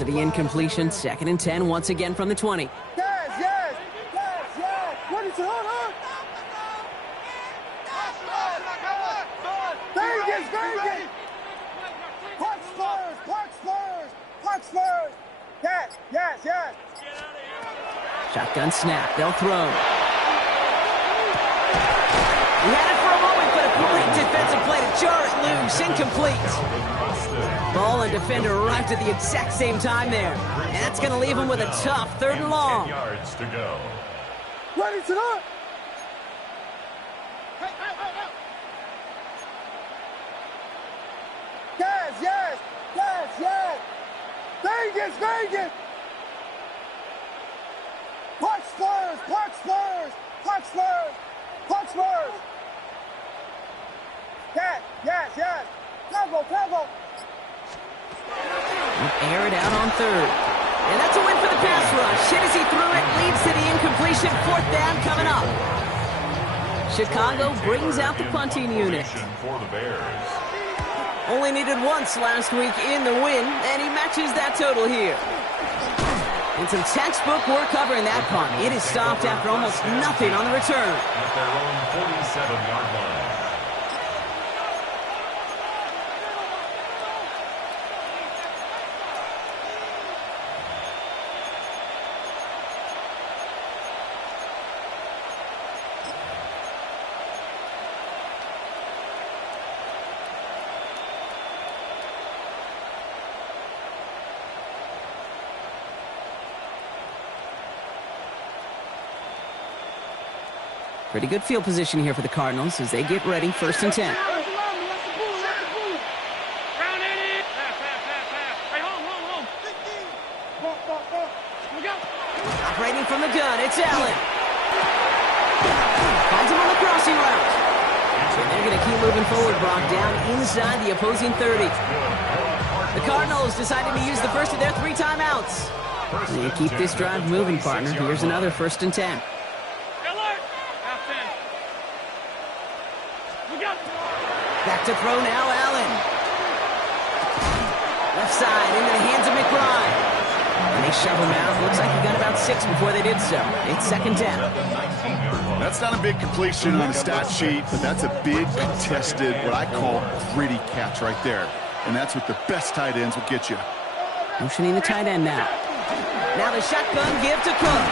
After the incompletion, 2nd and 10 once again from the 20. Yes. Ready to run. Vegas. Park Spurs. Yes. Shotgun snap. They'll throw. He had it for a moment, but a great defensive play to jar it loose. Incomplete. Ball and defender arrived at the exact same time there. And that's going to leave him with a tough 3rd and long. Yards to go. Ready to run. Yes. Vegas. Park Spurs. Yes. Travel. Air it out on 3rd. And that's a win for the pass rush. Hit as he threw it, leads to the incompletion. 4th down coming up. Chicago brings out the punting unit. For the Bears. Only needed once last week in the win, and he matches that total here. And some textbook work covering that punt. It is stopped after almost nothing on the return. At their own 47-yard line. Pretty good field position here for the Cardinals as they get ready, 1st and 10. Operating from the gun, it's Allen. Finds him on the crossing route. And they're going to keep moving forward, Brock, down inside the opposing 30. The Cardinals decided to use the first of their 3 timeouts. They keep this drive moving, partner. Here's another 1st and 10. Back to throw now, Allen. Left side into the hands of McBride. And they shove him out. Looks like he got about 6 before they did so. It's 2nd down. That's not a big completion on the stat sheet, but that's a big contested, what I call gritty catch right there. And that's what the best tight ends will get you. Motioning the tight end now. Now the shotgun give to Cook.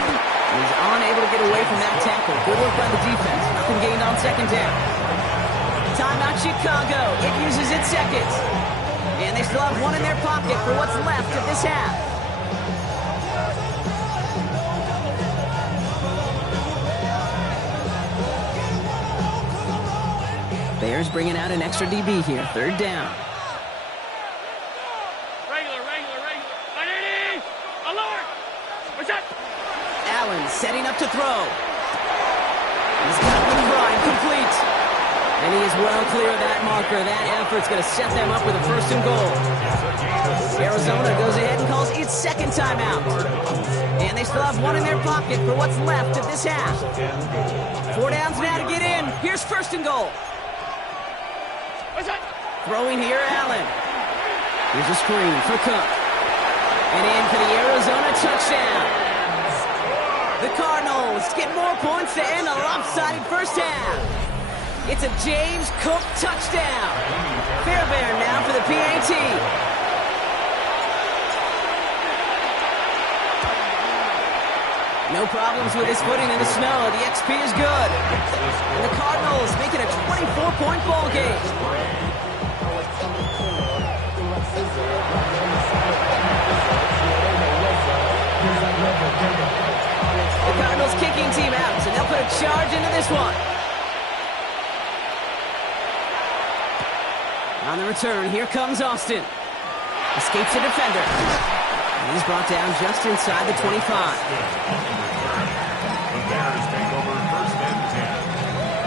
He's unable to get away from that tackle. Good work by the defense. Nothing gained on 2nd down. Timeout Chicago. It uses its seconds. And they still have 1 in their pocket for what's left of this half. Bears bringing out an extra DB here. 3rd down. Regular. Alert! What's up? Allen setting up to throw. He's got McBride complete. And he is well clear of that marker. That effort's going to set them up with a 1st and goal. Arizona goes ahead and calls its 2nd timeout. And they still have 1 in their pocket for what's left of this half. 4 downs now to get in. Here's 1st and goal. Throwing here, Allen. Here's a screen for Cook. And in for the Arizona touchdown. The Cardinals get more points to end a lopsided 1st half. It's a James Cook touchdown. Fairbairn now for the PAT. No problems with his footing in the snow. The XP is good. And the Cardinals make it a 24-point ball game. The Cardinals kicking team out, and they'll put a charge into this one. On the return, here comes Austin. Escapes the defender. And he's brought down just inside the 25. The Bears take over 1st and 10.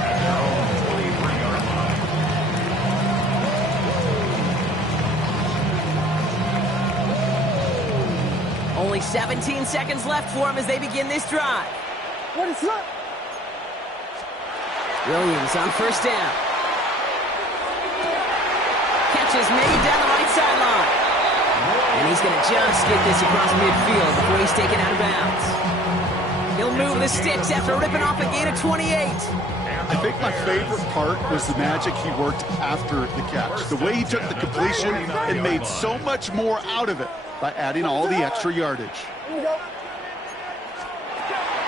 At their own 23-yard line. Only 17 seconds left for him as they begin this drive. What is up? Williams on 1st down. Catches made down the right sideline. And he's going to just get this across midfield before he's taken out of bounds. He'll move the sticks after ripping off a gain of 28. I think my favorite part was the magic he worked after the catch. The way he took the completion and made so much more out of it by adding all the extra yardage. Here we go.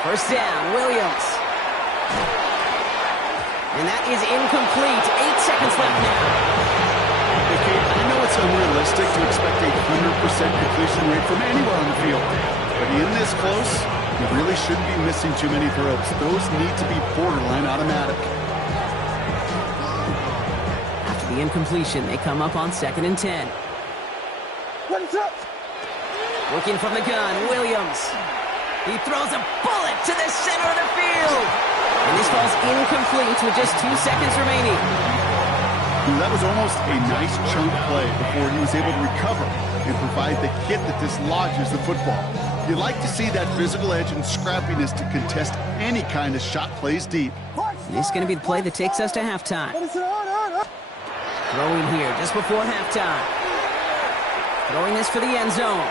First down, Williams. And that is incomplete. 8 seconds left now. Okay, I know it's unrealistic to expect a 100% completion rate from anywhere on the field, but in this close, you really shouldn't be missing too many throws. Those need to be borderline automatic. After the incompletion, they come up on 2nd and 10. Ready, set. Working from the gun, Williams. He throws a bullet to the center of the field. And this falls incomplete with just 2 seconds remaining. That was almost a nice chunk play before he was able to recover and provide the hit that dislodges the football. You like to see that physical edge and scrappiness to contest any kind of shot plays deep. And this is going to be the play that takes us to halftime. Ready, set, on. Throwing here just before halftime. Throwing this for the end zone.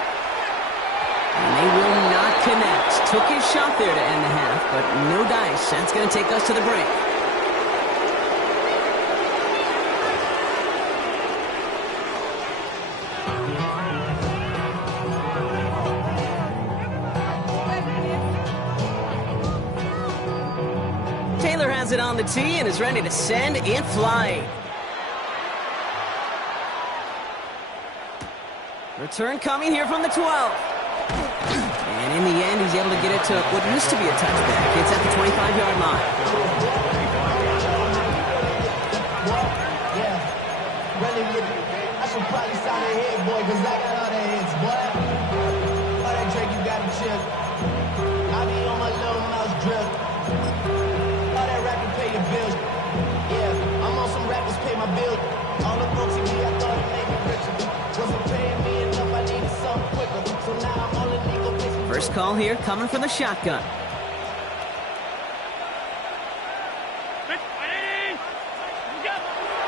And they will not connect. Took his shot there to end the half, but no dice. That's going to take us to the break. Taylor has it on the tee and is ready to send it flying. Return coming here from the 12. And in the end, he's able to get it to what used to be a touchback. It's at the 25-yard line. Yeah, really with it. I should probably sign a head, boy, because I got all the hits, boy. All that Drake, you got to chill. I be on my little mouse drip. All that rapping pay your bills. Yeah, I'm on some rappers pay my bills. All the folks TV, I thought it made me richer. Wasn't paying me enough, I needed something quicker. So now I'm on the legal business. First call here coming from the shotgun.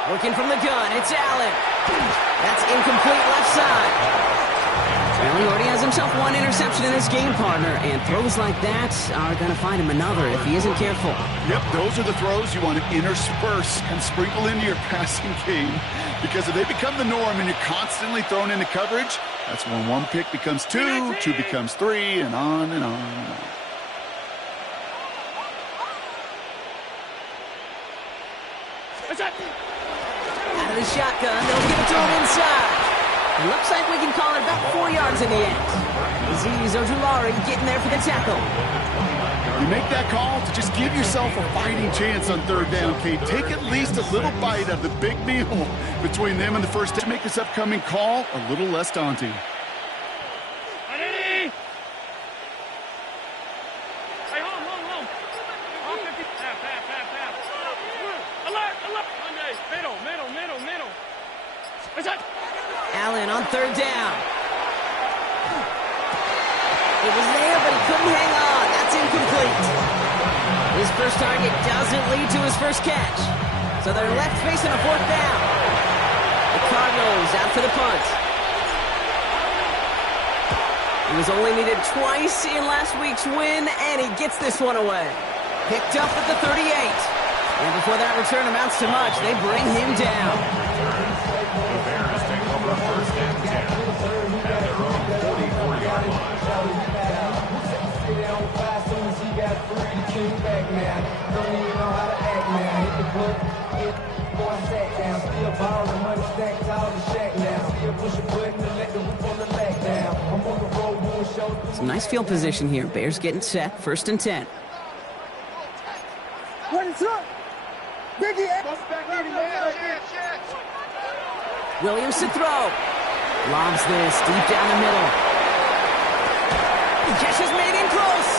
Working from the gun, it's Allen. That's incomplete left side. Well, he already has himself one interception in this game, partner, and throws like that are going to find him another if he isn't careful. Yep, those are the throws you want to intersperse and sprinkle into your passing game, because if they become the norm and you're constantly thrown into coverage, that's when one pick becomes two, two becomes three, and on and on and on. Out of the shotgun, they'll give it to him inside. It looks like we can call it about 4 yards in the end. Aziz Ojulari getting there for the tackle. You make that call to just give yourself a fighting chance on third down, Kate. Take at least a little bite of the big meal between them and the first to make this upcoming call a little less daunting. Allen on third down. It was there, but he couldn't hang on. That's incomplete. His first target doesn't lead to his first catch. So they're left facing a fourth down. The Cardinals out to the punt. He was only needed twice in last week's win, and he gets this one away. Picked up at the 38. And before that return amounts to much, they bring him down. The Bears take over first and 10 at their own 44-yard line. Some nice field position here. Bears getting set. First and 10. Ready, set. Biggie, Williams to throw. Lobs this deep down the middle. Catch is made in close.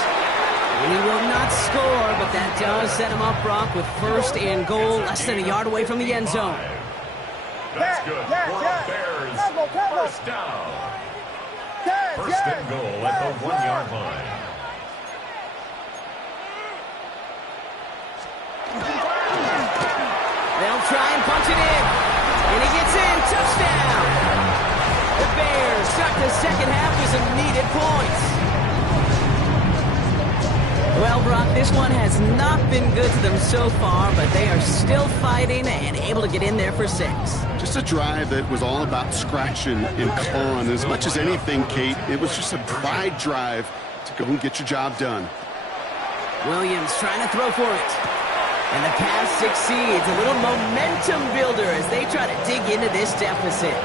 And he will not score, but that does set him up, Brock, with first and goal, less than a yard away from the end zone. That's good for the Bears. First down. First and goal at the 1-yard line. They'll try and punch it in. And he gets in. Touchdown. The Bears start the second you some needed points. Well, Brock, this one has not been good to them so far, but they are still fighting and able to get in there for 6. Just a drive that was all about scratching and clawing. As much as anything, Kate, it was just a pride drive to go and get your job done. Williams trying to throw for it. And the pass succeeds. A little momentum builder as they try to dig into this deficit.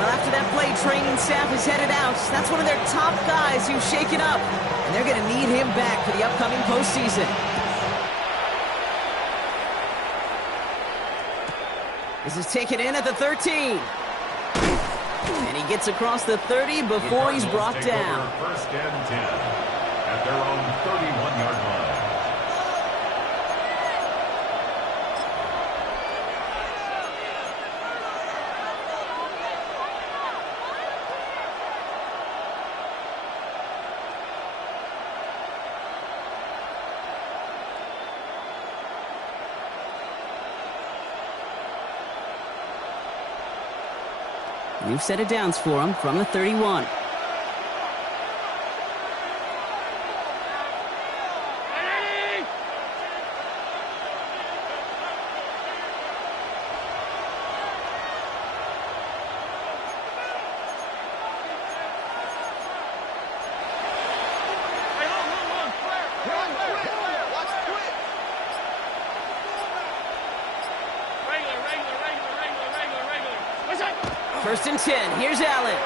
Well, after that play, training staff is headed out. That's one of their top guys who's shaken up. And they're going to need him back for the upcoming postseason. This is taken in at the 13. And he gets across the 30 before he's brought down. First and 10 at their own 31-yard line. We've set it downs for him from the 31. First and 10. Here's Allen.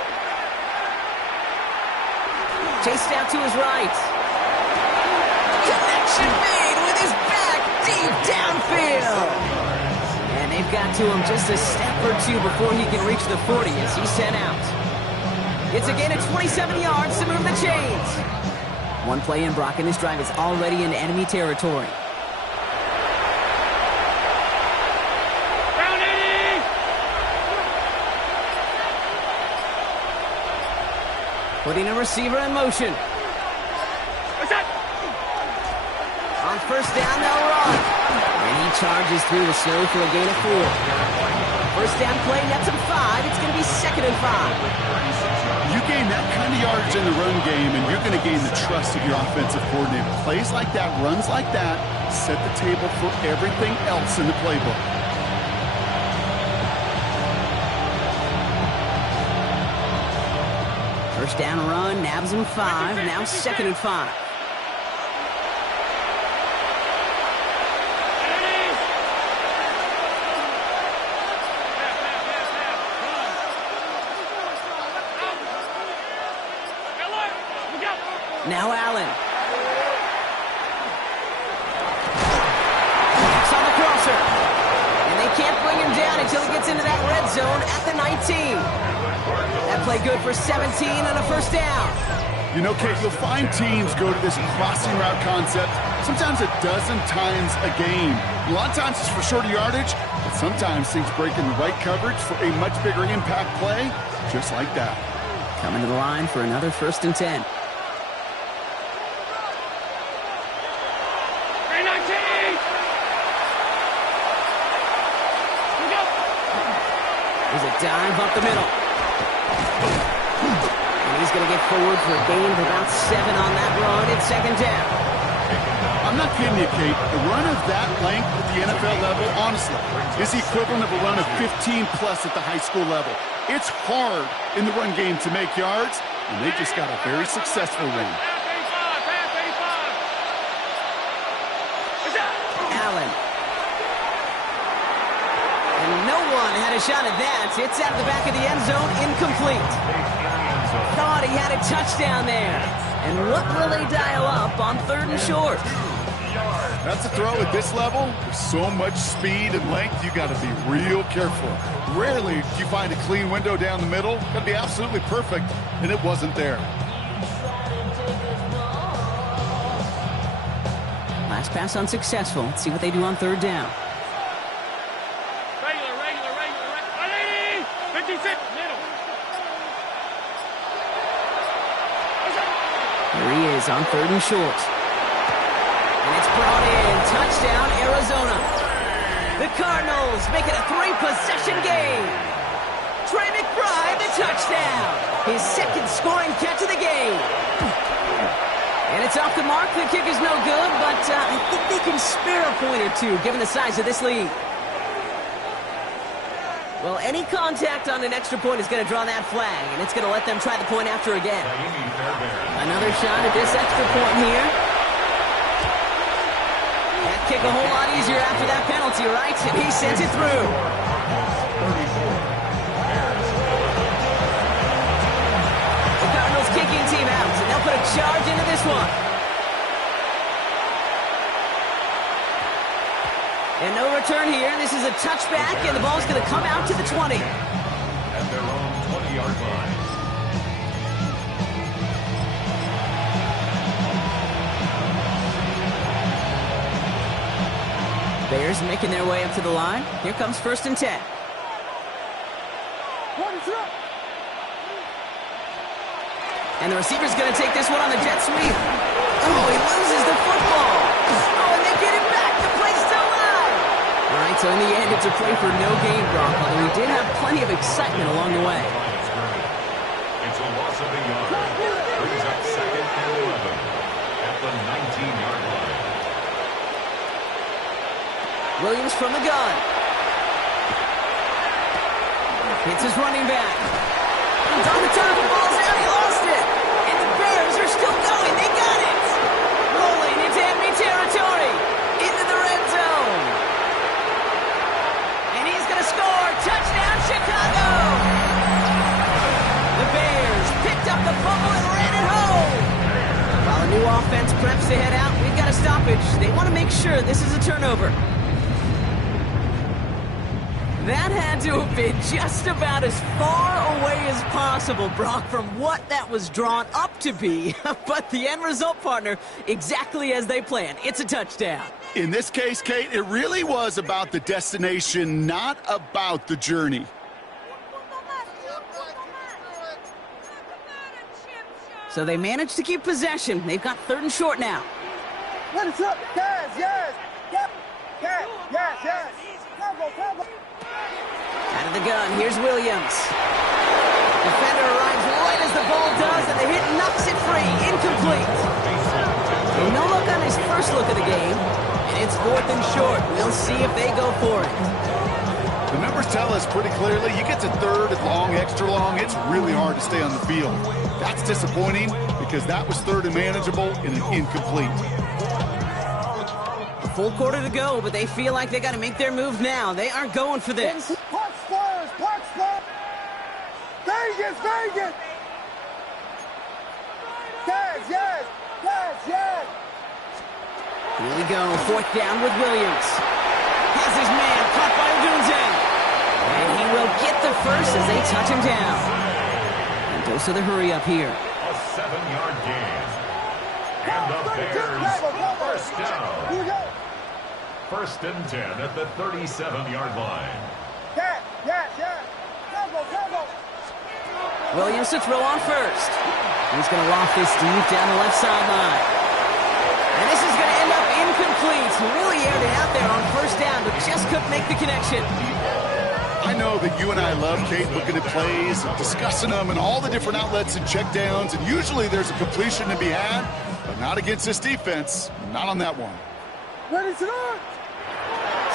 Chased out to his right. Connection made with his back deep downfield. And they've got to him just a step or two before he can reach the 40 as he's sent out. It's a gain of 27 yards to move the chains. One play in, Brock, and this drive is already in enemy territory. Putting a receiver in motion. On first down, they'll run. And he charges through the snow for a gain of 4. First down play, nets him 5. It's going to be 2nd and 5. You gain that kind of yardage in the run game, and you're going to gain the trust of your offensive coordinator. Plays like that, runs like that, set the table for everything else in the playbook. First down run, nabs him 5. Now 2nd and 5. Now Allen. It's on the crosser. And they can't bring him down until he gets into that red zone at the 19. That play good for 17 and a first down. You know, Kate, you'll find teams go to this crossing route concept sometimes a dozen times a game. A lot of times it's for shorter yardage, but sometimes things break in the right coverage for a much bigger impact play, just like that. Coming to the line for another first and 10. There's a dive up the middle. And he's going to get forward for a gain of about 7 on that run. It's 2nd down. I'm not kidding you, Kate. A run of that length at the NFL level, honestly, is the equivalent of a run of 15-plus at the high school level. It's hard in the run game to make yards, and they just got a very successful run. Allen. And no one had a shot at that. It's out of the back of the end zone, incomplete. Thought he had a touchdown there. And what will they dial up on 3rd and short? That's a throw at this level. There's so much speed and length, you got to be real careful. Rarely do you find a clean window down the middle. Got to be absolutely perfect, and it wasn't there. Last pass unsuccessful. Let's see what they do on 3rd down. Regular. 56, middle. Here he is on 3rd and short. And it's brought in. Touchdown, Arizona. The Cardinals make it a 3-possession game. Trey McBride, the touchdown. His second scoring catch of the game. And it's off the mark. The kick is no good, but I think they can spare a point or two, given the size of this lead. Well, any contact on an extra point is going to draw that flag, and it's going to let them try the point after again. Another shot at this extra point here. That kick a whole lot easier after that penalty, right? And he sends it through. The Cardinals kicking team out, and they'll put a charge into this one. And no return here. This is a touchback, and the ball's going to come out to the 20. At their own 20-yard line. Bears making their way up to the line. Here comes 1st and 10. And the receiver's going to take this one on the jet sweep. Oh, he loses the football. Oh, and they get it back. The play's still alive. All right, so in the end, it's a play for no gain, Brock, although we did have plenty of excitement along the way. It's a loss of a yard. Brings up 2nd and 11 at the 19-yard line. Williams from the gun. Hits his running back. He's on the turf. The ball's out. He lost it. And the Bears are still going. They got it. Rolling into enemy territory. Into the red zone. And he's going to score. Touchdown, Chicago. The Bears picked up the fumble and ran it home. While the new offense preps to head out, we've got a stoppage. They want to make sure this is a turnover. That had to have been just about as far away as possible, Brock, from what that was drawn up to be. But the end result, partner, exactly as they planned. It's a touchdown. In this case, Kate, it really was about the destination, not about the journey. So they managed to keep possession. They've got 3rd and short now. What is up? Yes, yes. Yes, yes, yes, yes. Combo, combo. Out of the gun, here's Williams. Defender arrives right as the ball does, and the hit knocks it free. Incomplete. And no look on his first look of the game, and it's 4th and short. We'll see if they go for it. The numbers tell us pretty clearly, you get to 3rd and long, extra long, it's really hard to stay on the field. That's disappointing because that was 3rd and manageable and an incomplete. A full quarter to go, but they feel like they got to make their move now. They aren't going for this. Park Spurs, Park Spurs. Vegas, Vegas. Yes, yes, yes, yes. Here we go, 4th down with Williams. Has his man caught by Odunze. And he will get the first as they touch him down. And goes to the hurry up here. A 7-yard gain. And the Bears 1st down. 1st and 10 at the 37-yard line. Yes, yes, yes. Combo, combo. Williams to throw on 1st. He's going to loft this deep down the left sideline. And this is going to end up incomplete. He really aired it out there on 1st down, but just couldn't make the connection. I know that you and I love, Kate, looking at plays, discussing them, and all the different outlets and checkdowns, and usually there's a completion to be had, but not against this defense. Not on that one. Ready to run.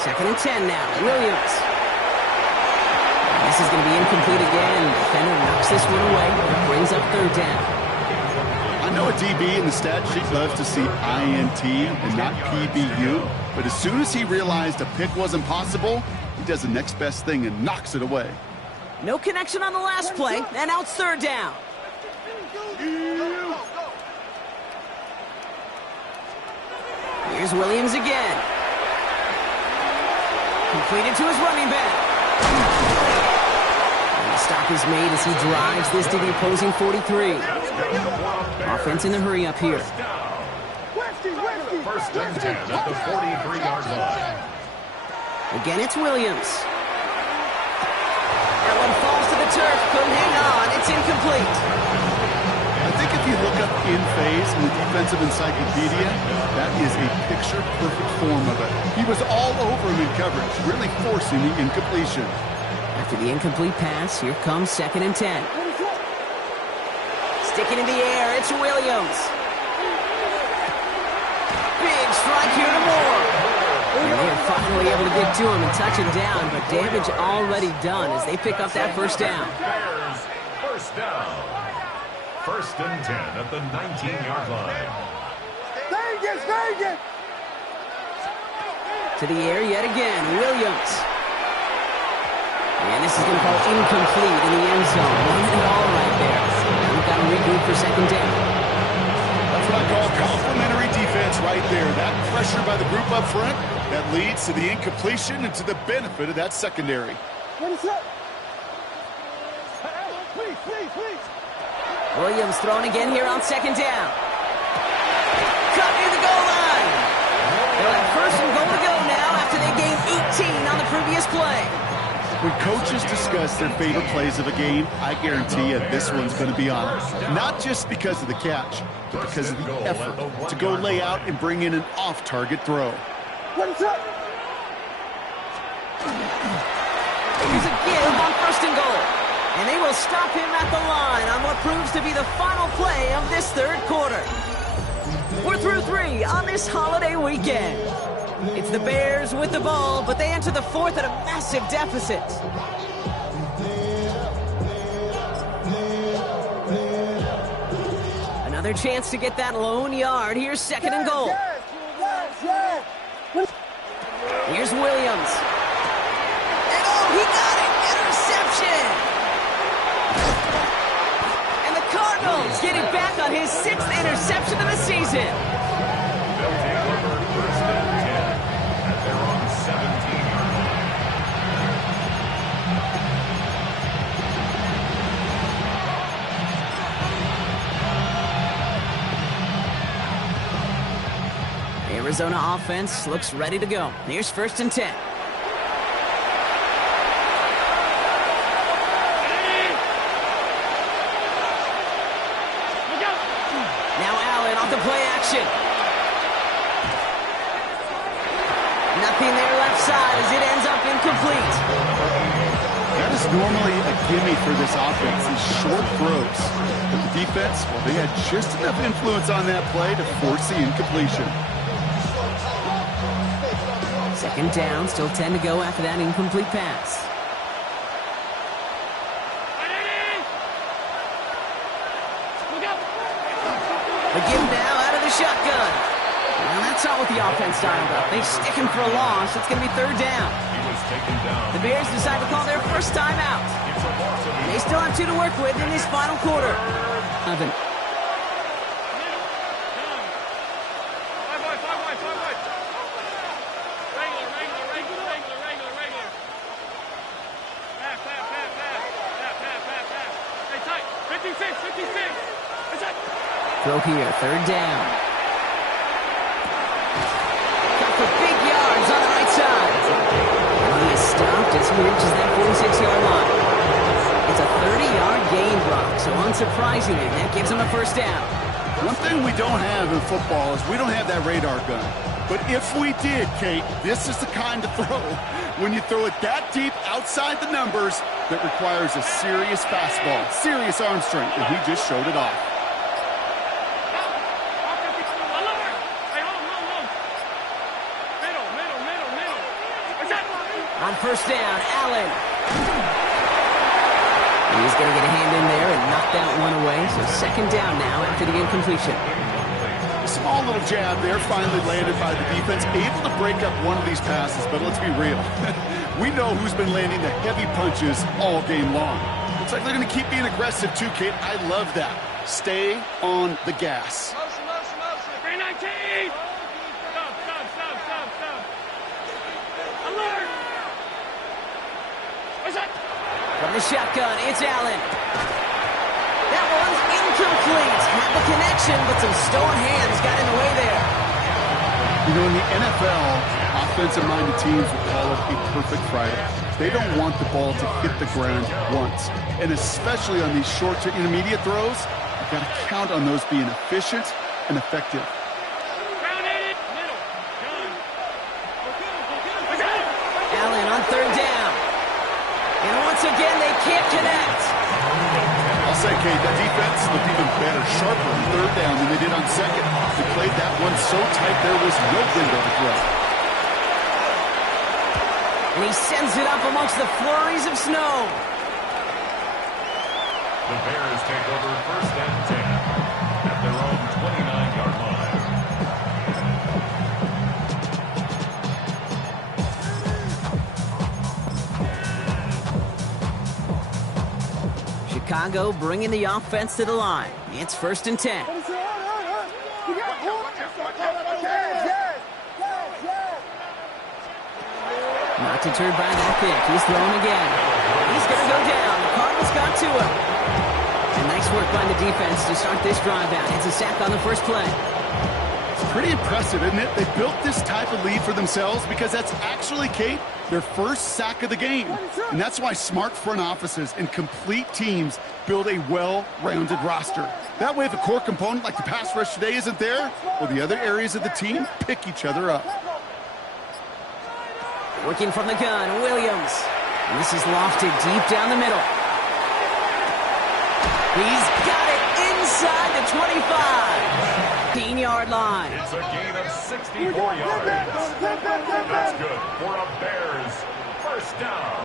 2nd and 10 now. Williams. And this is going to be incomplete again. Defender knocks this one away. It brings up 3rd down. I know a DB in the stat sheet loves to see INT and not PBU, but as soon as he realized a pick wasn't possible, he does the next best thing and knocks it away. No connection on the last play, and now it's 3rd down. Here's Williams again. Completed to his running back. And the stop is made as he drives this to the opposing 43. Offense in the hurry up here. 1st and 10 at the 43-yard line. Again, it's Williams. That one falls to the turf. Couldn't hang on. It's incomplete. I think if you look up in phase in the defensive encyclopedia, that is a picture-perfect form of it. He was all over him in coverage, really forcing the incompletion. After the incomplete pass, here comes 2nd and 10. Sticking in the air, it's Williams. Big strike here to Moore. And they're finally able to get to him and touch him down, but damage already done as they pick up that first down. Bears, first down. 1st and 10 at the 19-yard line. Vegas, Vegas! To the air yet again, Williams. And this is going to fall incomplete in the end zone. Running it all right there. And we've got to regroup for 2nd down. That's what I call complimentary defense right there. That pressure by the group up front, that leads to the incompletion and to the benefit of that secondary. What is up? Please, please, please. Williams throwing again here on 2nd down. Cut near the goal line. They'll have 1st and goal to go now after they gained 18 on the previous play. When coaches discuss their favorite plays of a game, I guarantee you this one's going to be on it. Not just because of the catch, but because of the effort to go lay out and bring in an off-target throw. What is up? Here's a give on 1st and goal. And they will stop him at the line on what proves to be the final play of this 3rd quarter. We're through 3 on this holiday weekend. It's the Bears with the ball, but they enter the 4th at a massive deficit. Another chance to get that lone yard. Here's 2nd and goal. Yes. Here's Williams. And he got it! Interception! And the Cardinals get it back on his 6th interception of the season. They'll take over 1st and 10 at their own 17-yard line. Arizona offense looks ready to go. Here's 1st and 10. The play action. Nothing there left side as it ends up incomplete. That is normally a gimme for this offense, these short throws. But the defense, well, they had just enough influence on that play to force the incompletion. 2nd down, still 10 to go after that incomplete pass. Again now out of the shotgun. Well, that's not what the offense dialed up. They stick him for a loss. It's going to be 3rd down. He was taken down. The Bears decide to call their first timeout. It's a loss of They still have 2 to work with in this final quarter. Evan. Throw here, 3rd down. Got the big yards on the right side. And he is stopped as he reaches that 46-yard line. It's a 30-yard gain, Brock, so unsurprisingly, that gives him a 1st down. One thing we don't have in football is we don't have that radar gun. But if we did, Kate, this is the kind of throw when you throw it that deep outside the numbers that requires a serious fastball, serious arm strength, and he just showed it off. On 1st down, Allen. He's going to get a hand in there and knock that one away. So 2nd down now after the incompletion. Small little jab there, finally landed by the defense. Able to break up one of these passes, but let's be real. We know who's been landing the heavy punches all game long. Looks like they're going to keep being aggressive too, Kate. I love that. Stay on the gas. Motion. 319! Stop. Alert! What's that? From the shotgun, it's Allen. That one's incomplete. Had the connection, but some stone hands got in the way there. You know, in the NFL, offensive-minded teams will call it a perfect Friday. They don't want the ball to hit the ground once. And especially on these short to intermediate throws, you've got to count on those being efficient and effective. Allen on 3rd down. And once again, they can't connect. I'll say, Kate, that defense looked even better, sharper on third down than they did on second. They played that one so tight there was no window to throw. And he sends it up amongst the flurries of snow. The Bears take over 1st and 10 at their own 29-yard line. Chicago bringing the offense to the line. It's 1st and 10. Not deterred by that pick. He's throwing again. He's going to go down. The Cardinals got to him. And nice work by the defense to start this drive out. It's a sack on the first play. It's pretty impressive, isn't it? They built this type of lead for themselves because that's actually, Kate, their first sack of the game. And that's why smart front offices and complete teams build a well-rounded roster. That way, if a core component like the pass rush today isn't there, well, the other areas of the team pick each other up. Working from the gun, Williams. And this is lofted deep down the middle. He's got it inside the 25. 15-yard line. It's a gain of 64 yards. That's good for a Bears first down.